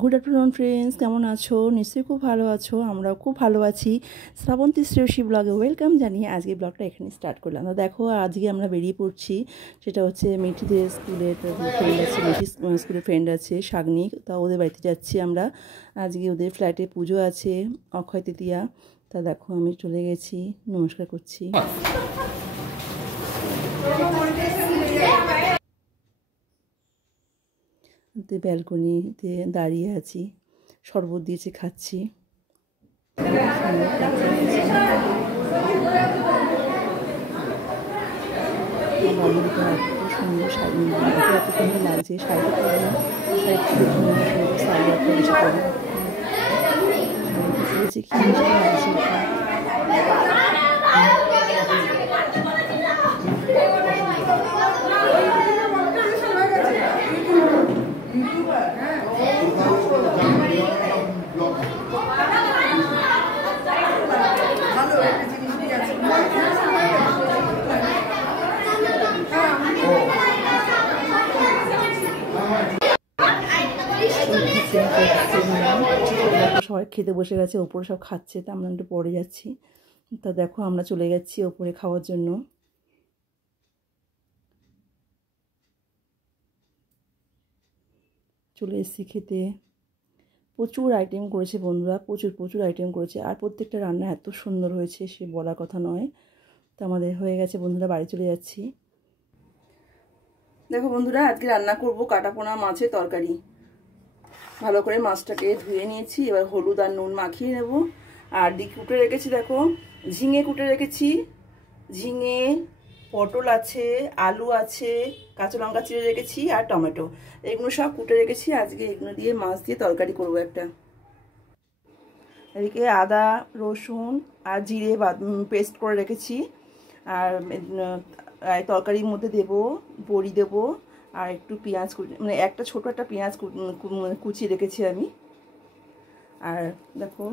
Good afternoon friends, কেমন আছো? নিশ্চয়ই খুব ভালো আছো। আমরাও খুব ভালো আছি। শ্রাবন্তী শ্রেয়সী ব্লগে ওয়েলকাম জানিয়ে আজকে ব্লগটা এখানে স্টার্ট করলাম। তো দেখো, আজকে আমরা বেরিয়ে পড়ছি। সেটা হচ্ছে মিঠিদের স্কুলের ফ্রেন্ড আছে, মিঠি স্কুলের ফ্রেন্ড আছে শাগনিক, তা ওদের বাড়িতে যাচ্ছি আমরা। আজকে ওদের ফ্ল্যাটে পুজো আছে, অক্ষয় তৃতীয়া। তা দেখো, আমি চলে গেছি, নমস্কার করছি। ব্যালকনিতে দাঁড়িয়ে আছি, শরবত দিয়েছে, খাচ্ছি। এত সুন্দর শাড়ি, এত সুন্দর লাগছে। শাড়িটা পরে না, সালোয়ারটা বেশি পরে বলছে কি লাগছে। সবাই খেতে বসে গেছে, ওপরে সব খাচ্ছে, তা আমরা একটু পরে যাচ্ছি। তা দেখো, আমরা চলে যাচ্ছি ওপরে খাওয়ার জন্য। চলে এসেছি খেতে। প্রচুর আইটেম করেছে বন্ধুরা, প্রচুর আইটেম করেছে, আর প্রত্যেকটা রান্না এত সুন্দর হয়েছে সে বলার কথা নয়। তো আমাদের হয়ে গেছে বন্ধুরা, বাড়ি চলে যাচ্ছি। দেখো বন্ধুরা, আজকে রান্না করব কাটাপোনা মাছের তরকারি। ভালো করে মাছটাকে ধুয়ে নিয়েছি, এবার হলুদ আর নুন মাখিয়ে নেব। আর কুটে রেখেছি, দেখো ঝিঙে কুটে রেখেছি, ঝিঙে, পটল আছে, আলু আছে, কাঁচা লঙ্কা চিড়ে রেখেছি, আর টমেটো, এগুলো সব কুটে রেখেছি। আজকে এগুলো দিয়ে মাছ দিয়ে তরকারি করব একটা। এদিকে আদা রসুন আর জিরে পেস্ট করে রেখেছি। আর তরকারির মধ্যে দেব বড়ি দেব, আর একটু পেঁয়াজ মানে একটা ছোট একটা পেঁয়াজ কুচিয়ে রেখেছি আমি। আর দেখো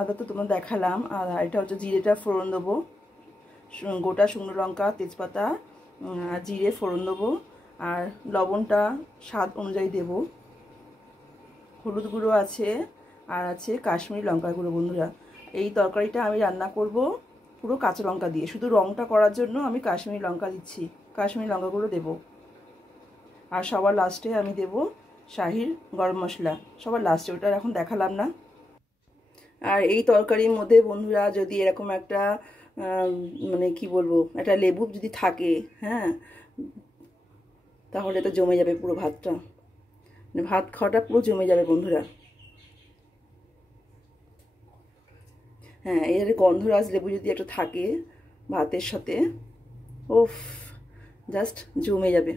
আদা তো তোমার দেখালাম। আর এটা হচ্ছে জিরেটা ফোড়ন দেবো, গোটা শুকনো লঙ্কা, তেজপাতা, জিরে ফোড়ন দেবো। আর লবণটা স্বাদ অনুযায়ী দেব। হলুদ গুঁড়ো আছে, আর আছে কাশ্মীরি লঙ্কা গুঁড়ো। বন্ধুরা, এই তরকারিটা আমি রান্না করব পুরো কাঁচা লঙ্কা দিয়ে, শুধু রঙটা করার জন্য আমি কাশ্মীরি লঙ্কা দিচ্ছি, কাশ্মীরি লঙ্কাগুলো দেব। আর সবার লাস্টে আমি দেব শাহির গরম মশলা, সবার লাস্টে, ওটা এখন দেখালাম না। আর এই তরকারির মধ্যে বন্ধুরা যদি এরকম একটা মানে কি বলবো, একটা লেবু যদি থাকে, হ্যাঁ, তাহলে তো জমে যাবে পুরো ভাতটা, মানে ভাত খাওয়াটা পুরো জমে যাবে বন্ধুরা। হ্যাঁ, এর গন্ধরাজ লেবু যদি একটু থাকে ভাতের সাথে, ওফ, জাস্ট জমে যাবে।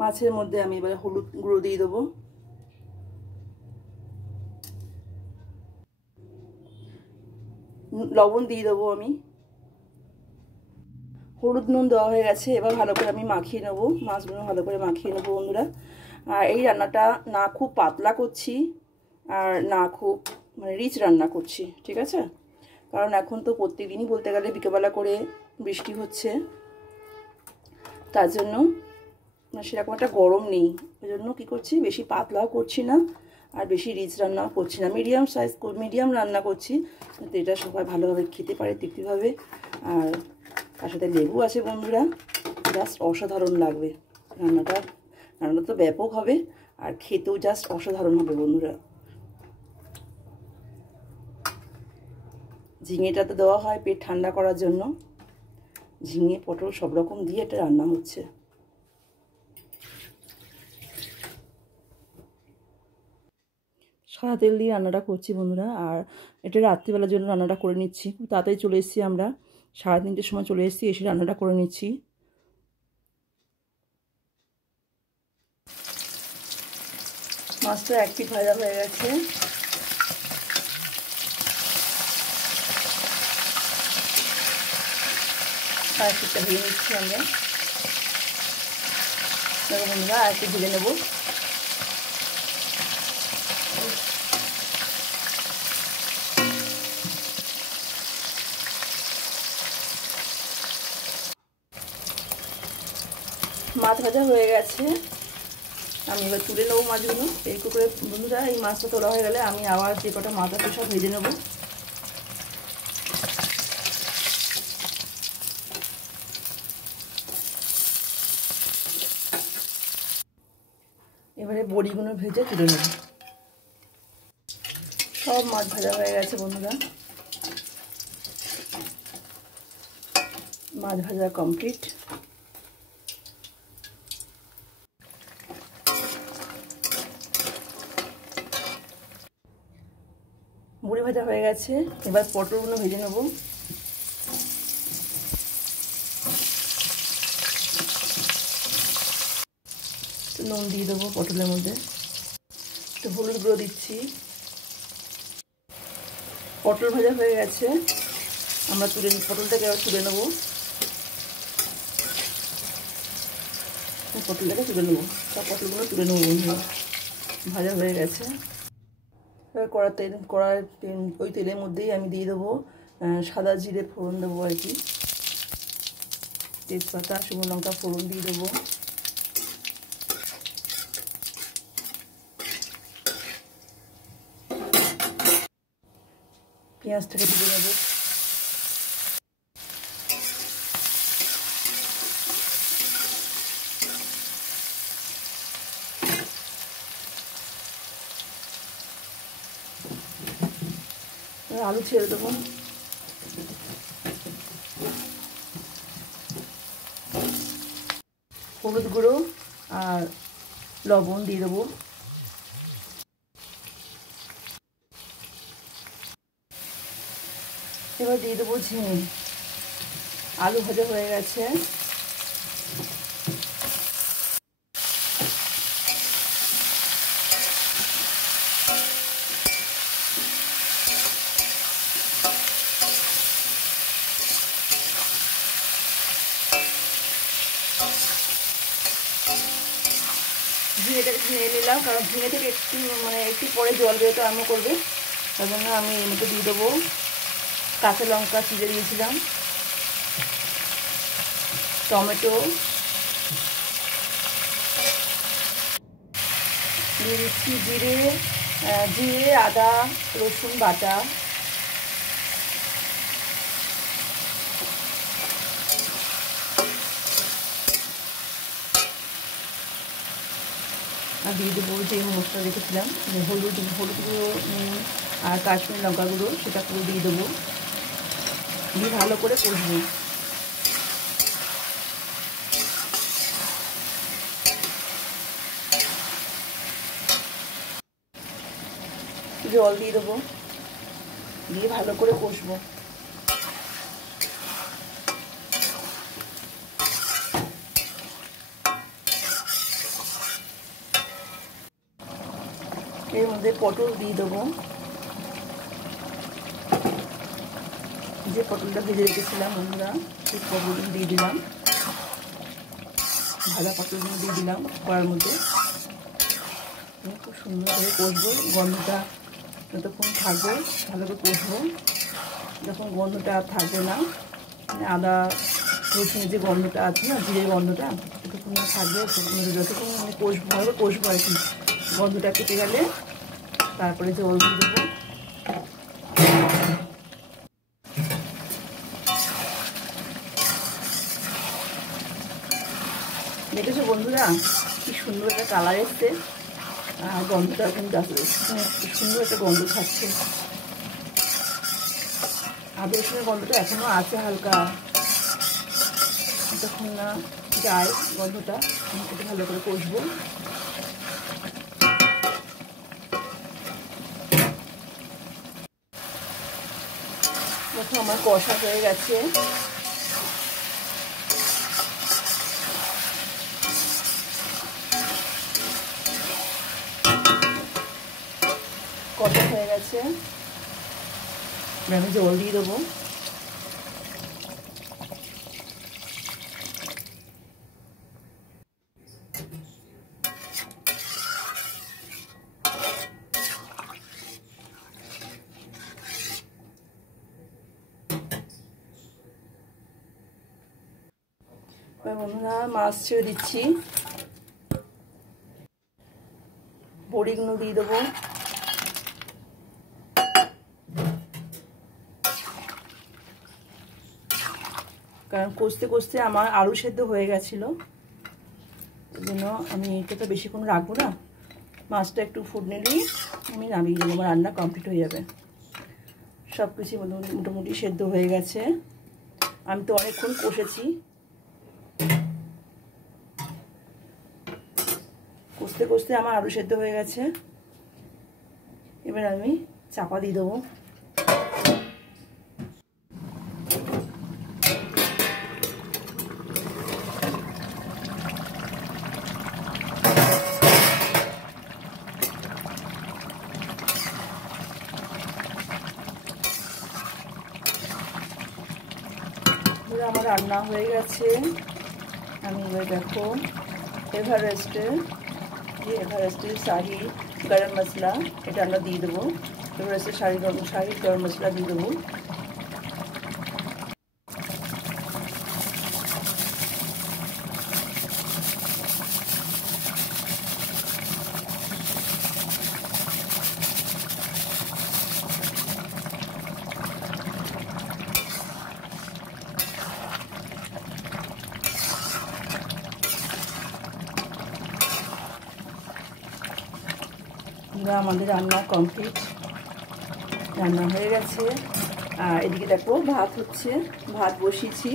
মাছের মধ্যে আমি এবার হলুদ গুঁড়ো দিয়ে দেবো, লবণ দিয়ে দেবো আমি, হলুদ নুন দেওয়া হয়ে গেছে। এবার ভালো করে আমি মাখিয়ে নেবো, মাছগুলো ভালো করে মাখিয়ে নেবো বন্ধুরা। আর এই রান্নাটা না খুব পাতলা করছি, আর না খুব মানে রিচ রান্না করছি, ঠিক আছে? কারণ এখন তো প্রত্যেকদিনই বলতে গেলে বিকেলবেলা করে বৃষ্টি হচ্ছে, তার জন্য সেরকম একটা গরম নেই। ওই জন্য কী করছি, বেশি পাতলাও করছি না, আর বেশি রিচ রান্নাও করছি না, মিডিয়াম রান্না করছি, যাতে এটা সবাই ভালোভাবে খেতে পারে, তৃপ্তিভাবে। আর তার সাথে লেবু আছে বন্ধুরা, জাস্ট অসাধারণ লাগবে রান্নাটা। রান্নাটা তো ব্যাপক হবে, আর খেতেও জাস্ট অসাধারণ হবে বন্ধুরা। ঝিঙেটাতে দেওয়া হয় পেট ঠান্ডা করার জন্য, ঝিঙে পটল সব রকম দিয়ে এটা রান্না হচ্ছে। সাদা তেল দিয়ে রান্নাটা করছি বন্ধুরা। আর এটা রাত্রিবেলার জন্য রান্নাটা করে নিচ্ছি, খুব তাড়াতাড়ি চলে এসেছি আমরা, 3:30টার সময় চলে এসেছি, এসে রান্নাটা করে নিচ্ছি। মাছটা 1 পিঠ ভাজা হয়ে গেছে। আর পিঠটা ভেজে নিচ্ছি আমরা। দেখো বন্ধুরা, আর একটু ভেজে নেবো। মাছ ভাজা হয়ে গেছে, আমি এবার তুলে নেবো মাছগুলো। এই করে বন্ধুরা এই মাছটা তোলা হয়ে গেলে আমি আবার যে কটা মাছ আছে সব ভেজে নেবো। এবারে বড়িগুলো ভেজে তুলে নেব। সব মাছ ভাজা হয়ে গেছে বন্ধুরা, মাছ ভাজা কমপ্লিট। বড়ি ভাজা হয়ে গেছে, এবার পটলগুলো ভেজে নেব। নুন দিয়ে দেবো পটলের মধ্যে, একটু হলুদ গুঁড়ো দিচ্ছি। পটল ভাজা হয়ে গেছে, আমরা পটলটাকে আবার তুলে নেবো। পটলটাকে তুলে নেবো, সব পটলগুলো তুলে নেবো বন্ধুরা, ভাজা হয়ে গেছে। এবার কড়ার ওই তেলের মধ্যেই আমি দিয়ে দেবো সাদা জিরে ফোড়ন দেবো আর কি, তেজপাতা শুকনো লঙ্কা ফোড়ন দিয়ে দেবো। পেঁয়াজটাকে দিয়ে দেবো। আলু ছেড়ে দেবো। হলুদ গুঁড়ো আর লবণ দিয়ে দেবো। এবার দিয়ে দেবো ঝিঙে। আলু ভাজা হয়ে গেছে, ঝিঙেটাকে নিয়ে নিলাম, কারণ ঝিঙে থেকে একটু পরে জল বেরোতে আরম্ভ করবে, তার জন্য আমি এর মধ্যে দিয়ে দেবো কাঁচা লঙ্কা চিড়ে দিয়েছিলাম, টমেটো দিয়ে দিচ্ছি, জিরে আদা রসুন বাটা, আর দিয়ে দেবো যে মশলা রেখেছিলাম হলুদ গুঁড়ো আর কাশ্মীরি লঙ্কা গুঁড়ো, সেটা পুরো দিয়ে দেবো, দিয়ে ভালো করে কষবো। জল দিয়ে দেবো, দিয়ে ভালো করে কষবো। এর মধ্যে পটল দিয়ে দেবো, যে পটলটা ভেজে রেখেছিলাম বন্ধুরা সেই পটলগুলো দিয়ে দিলাম, ভাজা পটলগুলো দিয়ে দিলাম কড়ার মধ্যে। খুব সুন্দর করে কষবো, গন্ধটা যতক্ষণ থাকবে ভালো করে কষবো, যখন গন্ধটা আর থাকবে না, মানে আদা রসুনের যে গন্ধটা আছে না, জিরের গন্ধটা যতক্ষণ না থাকবে যতক্ষণ মানে কষবো, ভালো করে কষবো আর কি। গন্ধটা কেটে গেলে তারপরে জল দিয়ে দেবো। দেখেছো বন্ধুরা কি সুন্দর একটা কালার এসছে, গন্ধটা কিন্তু সুন্দর একটা গন্ধ থাকছে, আদা রসুনের গন্ধটা এখনো আছে হালকা, যতক্ষণ না যায় গন্ধটা একটু ভালো করে কষবো। দেখো আমার কষা হয়ে গেছে, কষা হয়ে গেছে, আমি জল দিয়ে দেবো। বন্ধুরা মাছ ছেড়ে দিচ্ছি, বড়িগুলো দিয়ে দেবো। কারণ কষতে কষতে আমার আলু সেদ্ধ হয়ে গেছিলো, ওই জন্য আমি এটা বেশিক্ষণ রাখবো না। মাছটা একটু ফুটনে দিয়ে আমি নামিয়ে দেবো, আমার রান্না কমপ্লিট হয়ে যাবে। সব কিছু মোটামুটি সেদ্ধ হয়ে গেছে, আমি তো অনেকক্ষণ কষেছি। কষতে কষতে আমার আলু সেদ্ধ হয়ে গেছে। এবার আমি চাপা দিয়ে দেবো। আমার রান্না হয়ে গেছে। আমি এবার দেখো এভারেস্টের শাহি গরম মশলা, এটা আমরা দিয়ে দেবো। এভারেস্টের শাহি গরম মশলা দিয়ে দেবো। আমাদের রান্না কমপ্লিট, রান্না হয়ে গেছে। আর এদিকে দেখো ভাত হচ্ছে, ভাত বসিয়েছি।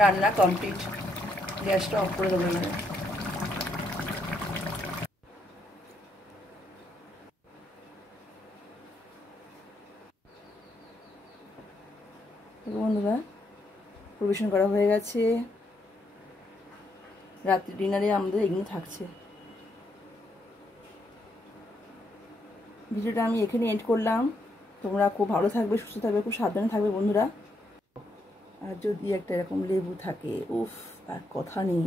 রান্না কমপ্লিট, গ্যাসটা অফ করে দেবো। বন্ধুরা পরিবেশন করা হয়ে গেছে। রাত্রি ডিনারে আমাদের এগুলো থাকছে। ভিডিওটা আমি এখানে এন্ড করলাম। তোমরা খুব ভালো থাকবে, সুস্থ থাকবে, খুব সাবধানে থাকবে বন্ধুরা। আর যদি একটা এরকম লেবু থাকে, উফ আর কথা নেই।